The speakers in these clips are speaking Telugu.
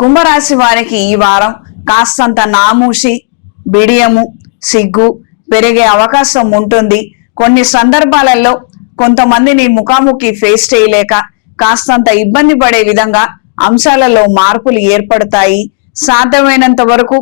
కుంభరాశి వారికి ఈ వారం కాస్తంత నామూషి, బిడియము, సిగ్గు పెరిగే అవకాశం ఉంటుంది. కొన్ని సందర్భాలలో కొంతమందిని ముఖాముఖి ఫేస్ చేయలేక కాస్తంత ఇబ్బంది పడే విధంగా అంశాలలో మార్పులు ఏర్పడతాయి. సాధ్యమైనంత వరకు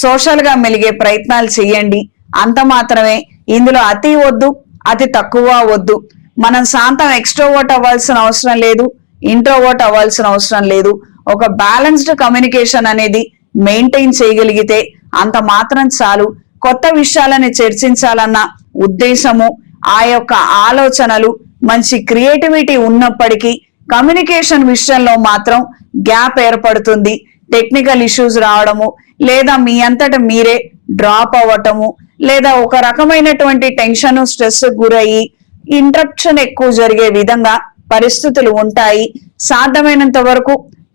సోషల్ గా మెలిగే ప్రయత్నాలు చేయండి. అంత మాత్రమే. ఇందులో అతి వద్దు, అతి తక్కువ వద్దు. మనం శాంతం ఎక్స్ట్రోవర్ట్ అవ్వాల్సిన అవసరం లేదు, ఇంట్రోవర్ట్ అవ్వాల్సిన అవసరం లేదు. ఒక బ్యాలెన్స్డ్ కమ్యూనికేషన్ అనేది మెయింటైన్ చేయగలిగితే అంత మాత్రం చాలు. కొత్త విషయాలని చర్చించాలన్న ఉద్దేశము, ఆ యొక్క ఆలోచనలు, మంచి క్రియేటివిటీ ఉన్నప్పటికీ కమ్యూనికేషన్ విషయంలో మాత్రం గ్యాప్ ఏర్పడుతుంది. టెక్నికల్ ఇష్యూస్ రావడము, లేదా మీ అంతట మీరే డ్రాప్ అవ్వటము, లేదా ఒక రకమైనటువంటి టెన్షన్, స్ట్రెస్ గురయ్యి ఇంటరప్షన్ ఎక్కువ జరిగే విధంగా పరిస్థితులు ఉంటాయి. సాధ్యమైనంత వరకు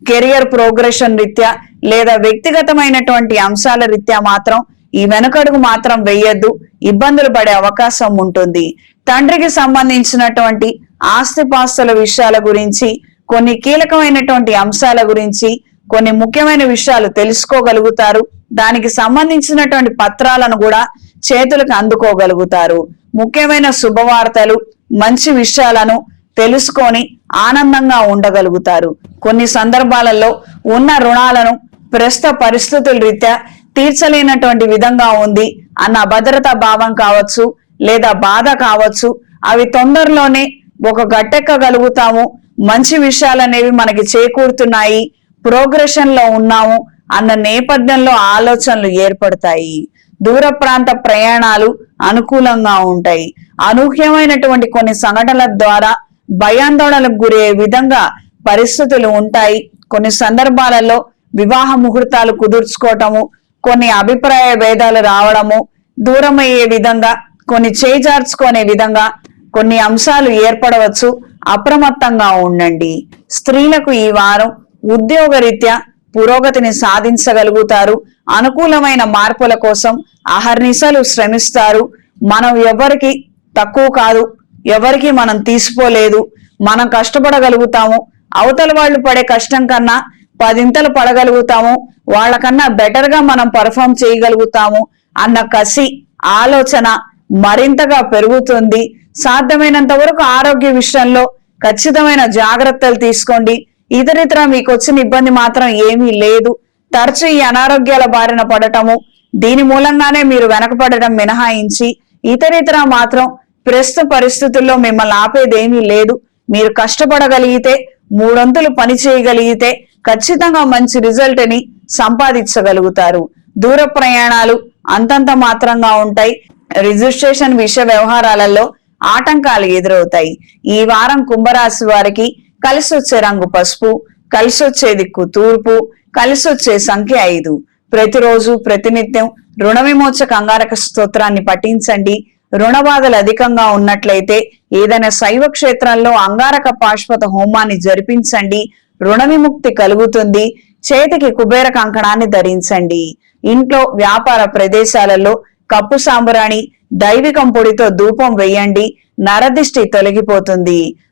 కెరియర్ ప్రోగ్రెషన్ రీత్యా లేదా వ్యక్తిగతమైనటువంటి అంశాల రీత్యా మాత్రం ఈ వెనుకడుగు మాత్రం వెయ్యొద్దు. ఇబ్బందులు పడే అవకాశం ఉంటుంది. తండ్రికి సంబంధించినటువంటి ఆస్తిపాస్తుల విషయాల గురించి, కొన్ని కీలకమైనటువంటి అంశాల గురించి, కొన్ని ముఖ్యమైన విషయాలు తెలుసుకోగలుగుతారు. దానికి సంబంధించినటువంటి పత్రాలను కూడా చేతులకు అందుకోగలుగుతారు. ముఖ్యమైన శుభవార్తలు, మంచి విషయాలను తెలుసుకొని ఆనందంగా ఉండగలుగుతారు. కొన్ని సందర్భాలలో ఉన్న రుణాలను ప్రస్తుత పరిస్థితుల రీత్యా తీర్చలేనటువంటి విధంగా ఉంది అన్న అభద్రతా భావం కావచ్చు, లేదా బాధ కావచ్చు. అవి తొందరలోనే ఒక గట్టెక్కగలుగుతాము. మంచి విషయాలు అనేవి మనకి చేకూరుతున్నాయి, ప్రోగ్రెషన్ లో ఉన్నాము అన్న నేపథ్యంలో ఆలోచనలు ఏర్పడతాయి. దూర ప్రాంత ప్రయాణాలు అనుకూలంగా ఉంటాయి. అనూహ్యమైనటువంటి కొన్ని సంఘటనల ద్వారా భయాందోళనకు గురయ్యే విధంగా పరిస్థితులు ఉంటాయి. కొన్ని సందర్భాలలో వివాహ ముహూర్తాలు కుదుర్చుకోవటము, కొన్ని అభిప్రాయ భేదాలు రావడము, దూరమయ్యే విధంగా, కొన్ని చేజార్చుకునే విధంగా కొన్ని అంశాలు ఏర్పడవచ్చు. అప్రమత్తంగా ఉండండి. స్త్రీలకు ఈ వారం ఉద్యోగరీత్యా పురోగతిని సాధించగలుగుతారు. అనుకూలమైన మార్పుల కోసం అహర్నిశలు శ్రమిస్తారు. మనం ఎవరికి తక్కువ కాదు, ఎవరికి మనం తీసిపోలేదు. మనం కష్టపడగలుగుతాము. అవతల వాళ్ళు పడే కష్టం కన్నా 10 పడగలుగుతాము. వాళ్ళకన్నా బెటర్ గా మనం పర్ఫామ్ చేయగలుగుతాము అన్న కసి, ఆలోచన మరింతగా పెరుగుతుంది. సాధ్యమైనంత వరకు ఆరోగ్య విషయంలో ఖచ్చితమైన జాగ్రత్తలు తీసుకోండి. ఇతరితర మీకు వచ్చిన ఇబ్బంది మాత్రం ఏమీ లేదు. తరచు ఈ అనారోగ్యాల బారిన పడటము, దీని మూలంగానే మీరు వెనకపడటం మినహాయించి ఇతరితర మాత్రం ప్రస్తుత పరిస్థితుల్లో మిమ్మల్ని ఆపేదేమీ లేదు. మీరు కష్టపడగలిగితే, 3 వంతులు పని చేయగలిగితే ఖచ్చితంగా మంచి రిజల్ట్ ని సంపాదించగలుగుతారు. దూర ప్రయాణాలు అంతంత మాత్రంగా ఉంటాయి. రిజిస్ట్రేషన్ విషయ వ్యవహారాలలో ఆటంకాలు ఎదురవుతాయి. ఈ వారం కుంభరాశి వారికి కలిసి వచ్చే రంగు పసుపు, కలిసి వచ్చే దిక్కు తూర్పు, కలిసి వచ్చే సంఖ్య 5. ప్రతిరోజు ప్రతినిత్యం రుణ విమోచక అంగారక స్తోత్రాన్ని పఠించండి. రుణ బాధలు అధికంగా ఉన్నట్లయితే ఏదైనా శైవ క్షేత్రంలో అంగారక పాశ్వత హోమాన్ని జరిపించండి. రుణ విముక్తి కలుగుతుంది. చేతికి కుబేర కంకణాన్ని ధరించండి. ఇంట్లో, వ్యాపార ప్రదేశాలలో కప్పు సాంబ్రాణి, దైవికం పొడితో ధూపం వేయండి. నరదిష్టి తొలగిపోతుంది.